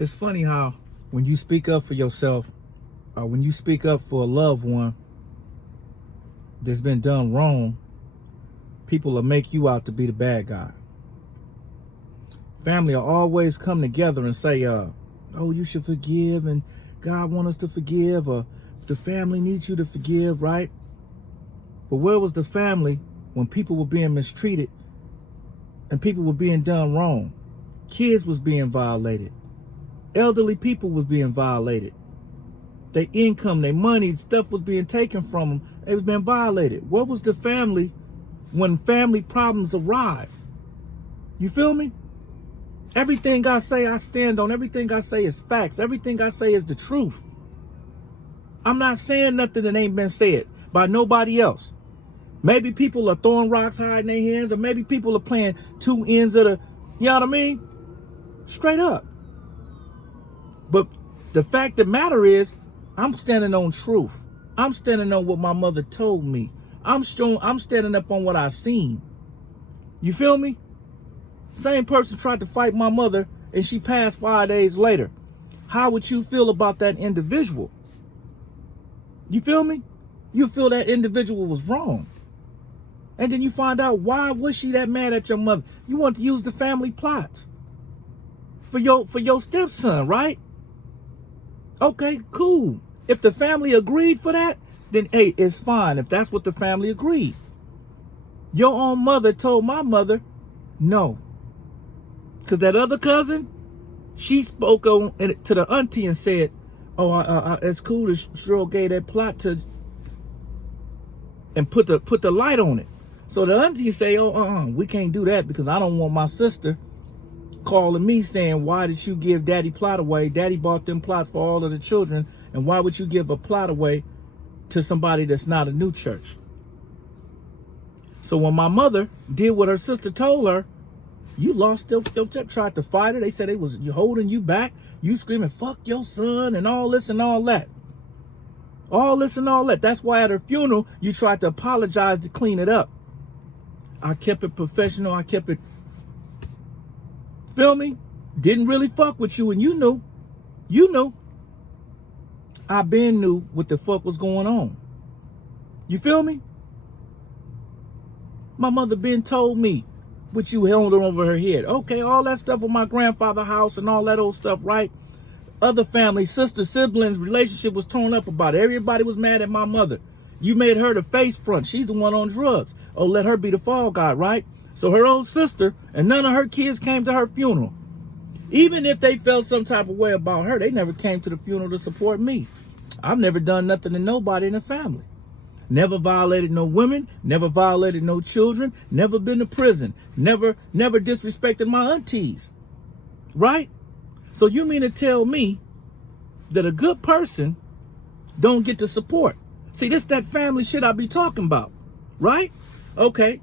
It's funny how when you speak up for yourself, or when you speak up for a loved one that's been done wrong, people will make you out to be the bad guy. Family will always come together and say, oh, you should forgive, and God wants us to forgive, or the family needs you to forgive, right? But where was the family when people were being mistreated and people were being done wrong? Kids was being violated. Elderly people was being violated. Their income, their money, stuff was being taken from them. It was being violated. What was the family when family problems arrive? You feel me? Everything I say, I stand on. Everything I say is facts. Everything I say is the truth. I'm not saying nothing that ain't been said by nobody else. Maybe people are throwing rocks high in their hands, or maybe people are playing two ends of the, you know what I mean? Straight up. But the fact of the matter is, I'm standing on truth. I'm standing on what my mother told me. I'm standing up on what I seen. You feel me? Same person tried to fight my mother and she passed 5 days later. How would you feel about that individual? You feel me? You feel that individual was wrong. And then you find out, why was she that mad at your mother? You want to use the family plots for your stepson, right? Okay, cool. If the family agreed for that, then hey, it's fine if that's what the family agreed. Your own mother told my mother no. Because that other cousin, she spoke on to the auntie and said, oh, it's cool that Cheryl gave that plot to, and put the light on it. So the auntie say, we can't do that because I don't want my sister calling me saying, why did you give daddy plot away? Daddy bought them plot for all of the children. And why would you give a plot away to somebody that's not a new church? So when my mother did what her sister told her, you lost them, tried to fight her. They said they was holding you back. You screaming, fuck your son, and all this and all that. All this and all that. That's why at her funeral, you tried to apologize to clean it up. I kept it professional. I kept it, feel me? Didn't really fuck with you, and you knew. You knew. I been knew what the fuck was going on. You feel me? My mother been told me what you held over her head. Okay, all that stuff with my grandfather's house and all that old stuff, right? Other family, sisters, siblings, relationship was torn up about it. Everybody was mad at my mother. You made her the face front. She's the one on drugs. Oh, let her be the fall guy, right? So her old sister and none of her kids came to her funeral. Even if they felt some type of way about her, they never came to the funeral to support me. I've never done nothing to nobody in the family. Never violated no women, never violated no children, never been to prison, never disrespected my aunties, right? So you mean to tell me that a good person don't get the support? See, this that family shit I be talking about, right? Okay,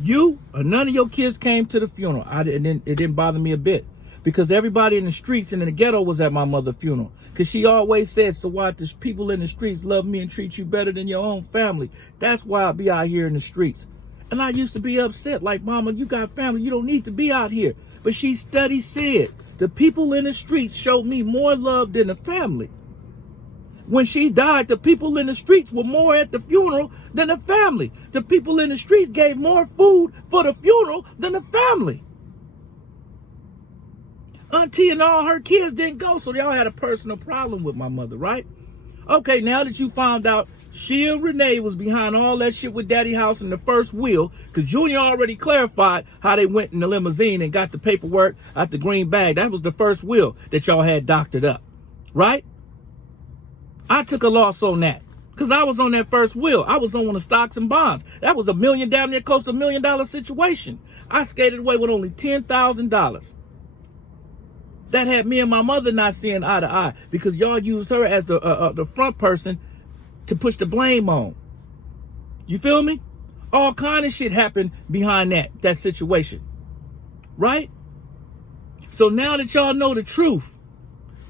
you or none of your kids came to the funeral. It didn't bother me a bit. Because everybody in the streets and in the ghetto was at my mother's funeral. Because she always said, so why the people in the streets love me and treat you better than your own family? That's why I be out here in the streets. And I used to be upset, like, mama, you got family, you don't need to be out here. But she steady said, the people in the streets showed me more love than the family. When she died, the people in the streets were more at the funeral than the family. The people in the streets gave more food for the funeral than the family. Auntie and all her kids didn't go, so y'all had a personal problem with my mother, right? Okay, now that you found out she and Renee was behind all that shit with Daddy House in the first will, because Junior already clarified how they went in the limousine and got the paperwork out the green bag. That was the first will that y'all had doctored up, right? I took a loss on that because I was on that first will. I was on one of the stocks and bonds. That was $1 million, damn near close to $1 million situation. I skated away with only $10,000. That had me and my mother not seeing eye to eye because y'all used her as the front person to push the blame on. You feel me? All kind of shit happened behind that situation, right? So now that y'all know the truth,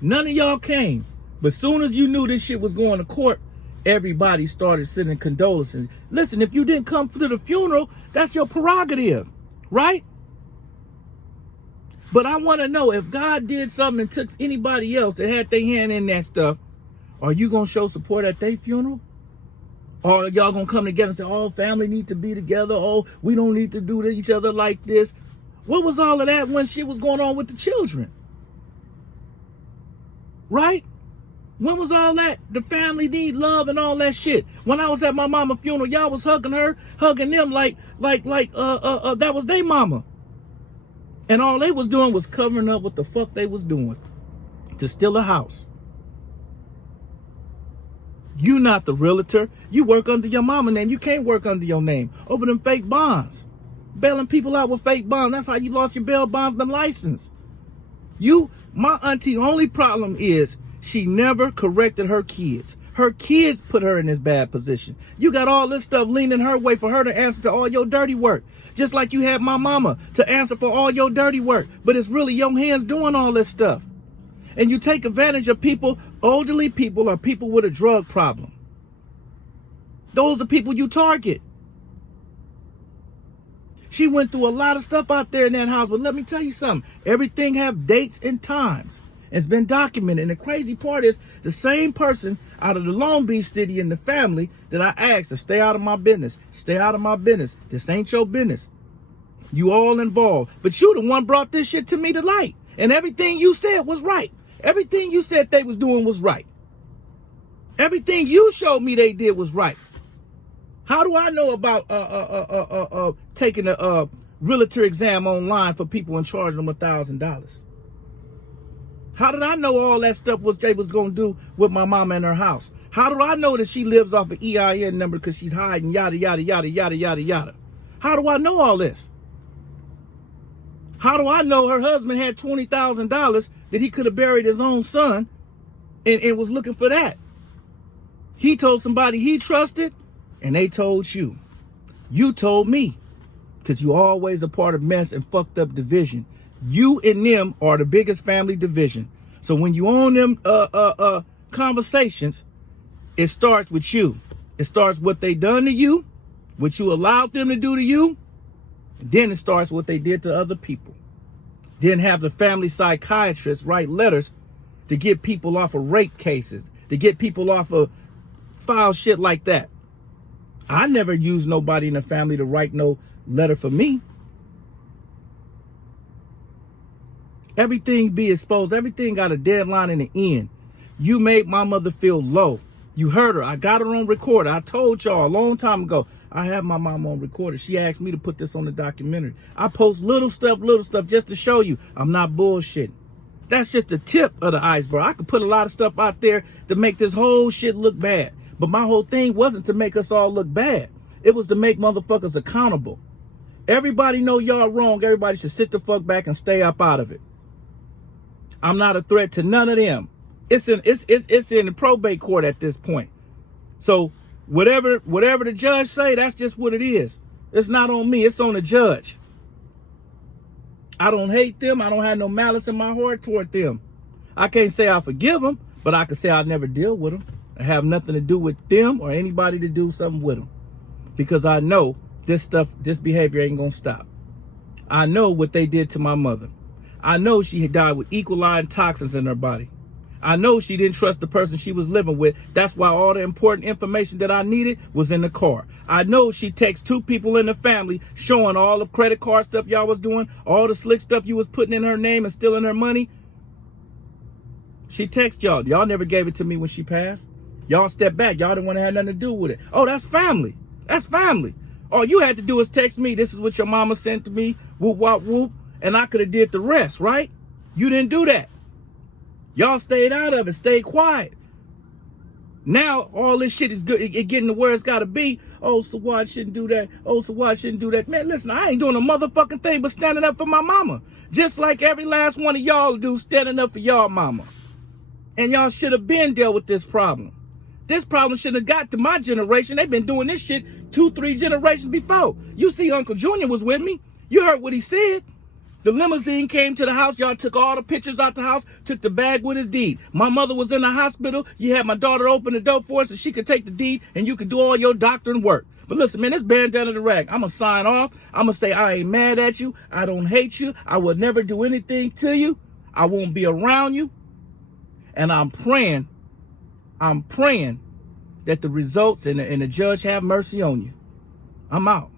none of y'all came. But soon as you knew this shit was going to court, everybody started sending condolences. Listen, if you didn't come to the funeral, that's your prerogative, right? But I want to know, if God did something and took anybody else that had their hand in that stuff, are you going to show support at their funeral? Or are y'all going to come together and say, oh, family need to be together. Oh, we don't need to do to each other like this. What was all of that when shit was going on with the children? Right? When was all that? The family need love and all that shit. When I was at my mama's funeral, y'all was hugging her, hugging them like that was their mama. And all they was doing was covering up what the fuck they was doing to steal a house. You not the realtor. You work under your mama name. You can't work under your name over them fake bonds. Bailing people out with fake bonds. That's how you lost your bail bondsman license. My auntie, the only problem is she never corrected her kids. Her kids put her in this bad position. You got all this stuff leaning her way for her to answer to all your dirty work. Just like you had my mama to answer for all your dirty work. But it's really your hands doing all this stuff. And you take advantage of people, elderly people, or people with a drug problem. Those are the people you target. She went through a lot of stuff out there in that house. But let me tell you something. Everything have dates and times. It's been documented. And the crazy part is the same person out of the Long Beach city and the family that I asked to stay out of my business. Stay out of my business. This ain't your business. You all involved. But you the one brought this shit to me to light. And everything you said was right. Everything you said they was doing was right. Everything you showed me they did was right. How do I know about taking a realtor exam online for people and charging them $1,000? How did I know all that stuff they was going to do with my mama in her house? How do I know that she lives off an EIN number because she's hiding yada, yada, yada, yada, yada, yada? How do I know all this? How do I know her husband had $20,000 that he could have buried his own son and was looking for that? He told somebody he trusted, and they told you. You told me, because you always a part of mess and fucked up division. You and them are the biggest family division. So when you own them conversations, it starts with you. It starts what they done to you, what you allowed them to do to you. Then it starts what they did to other people. Then have the family psychiatrists write letters to get people off of rape cases, to get people off of foul shit like that. I never used nobody in the family to write no letter for me. Everything be exposed. Everything got a deadline in the end. You made my mother feel low. You heard her. I got her on recorder. I told y'all a long time ago. I have my mom on recorder. She asked me to put this on the documentary. I post little stuff just to show you I'm not bullshitting. That's just the tip of the iceberg. I could put a lot of stuff out there to make this whole shit look bad. But my whole thing wasn't to make us all look bad. It was to make motherfuckers accountable. Everybody know y'all wrong. Everybody should sit the fuck back and stay up out of it. I'm not a threat to none of them. It's in the probate court at this point. So whatever the judge say, that's just what it is. It's not on me. It's on the judge. I don't hate them. I don't have no malice in my heart toward them. I can't say I forgive them, but I can say I'll never deal with them. I have nothing to do with them or anybody to do something with them. Because I know this behavior ain't going to stop. I know what they did to my mother. I know she had died with E. coli toxins in her body. I know she didn't trust the person she was living with. That's why all the important information that I needed was in the car. I know she texted 2 people in the family showing all the credit card stuff y'all was doing, all the slick stuff you was putting in her name and stealing her money. She texted y'all. Y'all never gave it to me when she passed. Y'all stepped back. Y'all didn't want to have nothing to do with it. Oh, that's family. That's family. All you had to do is text me. This is what your mama sent to me. Whoop, whoop, whoop. And I could have did the rest, right? You didn't do that. Y'all stayed out of it. Stayed quiet. Now, all this shit is good. It getting to where it's got to be. Oh, so why I shouldn't do that? Oh, so why I shouldn't do that? Man, listen, I ain't doing a motherfucking thing but standing up for my mama. Just like every last one of y'all do, standing up for y'all mama. And y'all should have been dealt with this problem. This problem should have got to my generation. They've been doing this shit 2-3 generations before. You see, Uncle Junior was with me. You heard what he said. The limousine came to the house. Y'all took all the pictures out the house, took the bag with his deed. My mother was in the hospital. You had my daughter open the door for us so she could take the deed and you could do all your doctoring work. But listen, man, this Bandana the Ragg. I'm going to sign off. I'm going to say I ain't mad at you. I don't hate you. I would never do anything to you. I won't be around you. And I'm praying that the results and the judge have mercy on you. I'm out.